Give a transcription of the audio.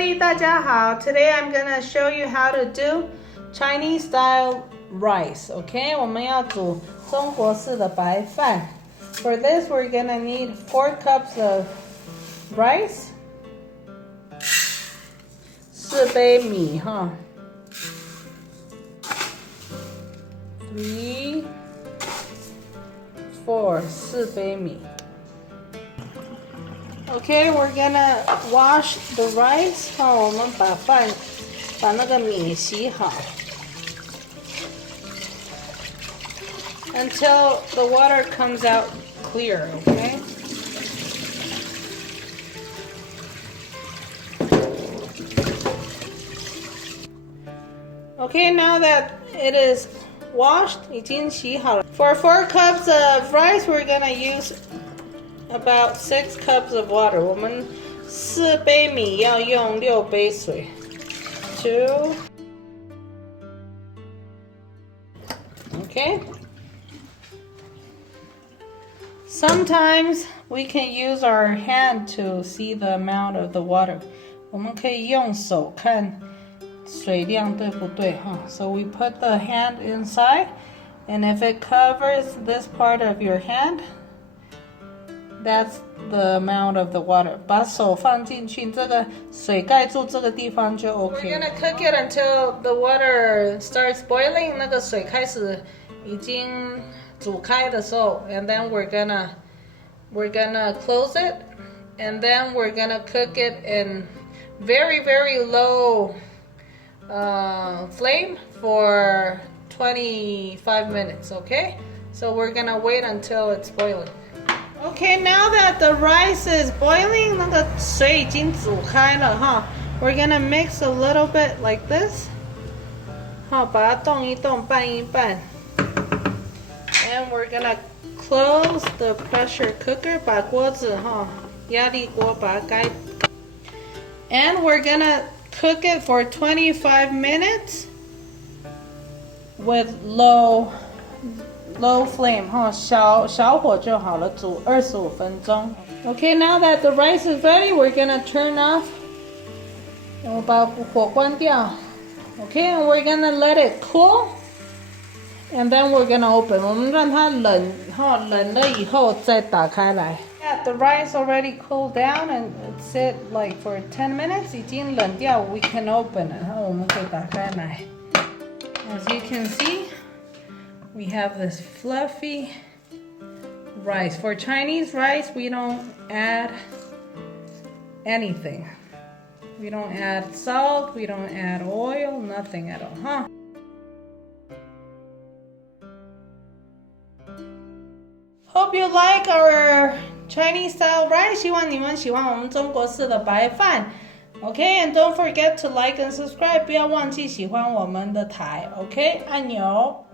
everybody, 大家好. Today I'm gonna show you how to do Chinese style rice. Okay, 我们要煮中国式的白饭. For this, we're gonna need 4 cups of rice. 4杯米哈. 3, 4, 4杯米. Okay, we're gonna wash the rice. 我们把那个米洗好 until the water comes out clear, okay? Okay, now that it is washed, 已经洗好了. For 4 cups of rice, we're gonna use about 6 cups of water. 我们4杯米要用6杯水. 2. Okay. Sometimes we can use our hand to see the amount of the water. 我们可以用手看水量对不对哈. So we put the hand inside, and if it covers this part of your hand, that's the amount of the water. 把手放进去，这个水盖住这个地方就 OK. We're gonna cook it until the water starts boiling. 那个水开始已经煮开的时候 and then we're gonna close it, and then we're gonna cook it in very, very low flame for 25 minutes, okay? So we're gonna wait until it's boiling. Okay, now that the rice is boiling, 那个水已经煮开了哈. We're gonna mix a little bit like this. 好，把它动一动，拌一拌. And we're gonna close the pressure cooker. 把锅子哈，压力锅把它盖. And we're gonna cook it for 25 minutes with low flame 哈，小火就好了，煮25分钟. Okay, now that the rice is ready, we're gonna turn off. 我把火关掉. Okay, and we're gonna let it cool. And then we're gonna open. 我们让它冷哈，冷了以后再打开来. Yeah, the rice already cooled down and it sit like for 10 minutes. 已经冷掉, we can open it. 然后我们可以打开来. As you can see, we have this fluffy rice. For Chinese rice, we don't add anything. We don't add salt, we don't add oil, nothing at all, huh? Hope you like our Chinese style rice. 希望你们喜欢我们中国式的白饭. Okay, and don't forget to like and subscribe. 不要忘记喜欢我们的台. Okay, 按钮.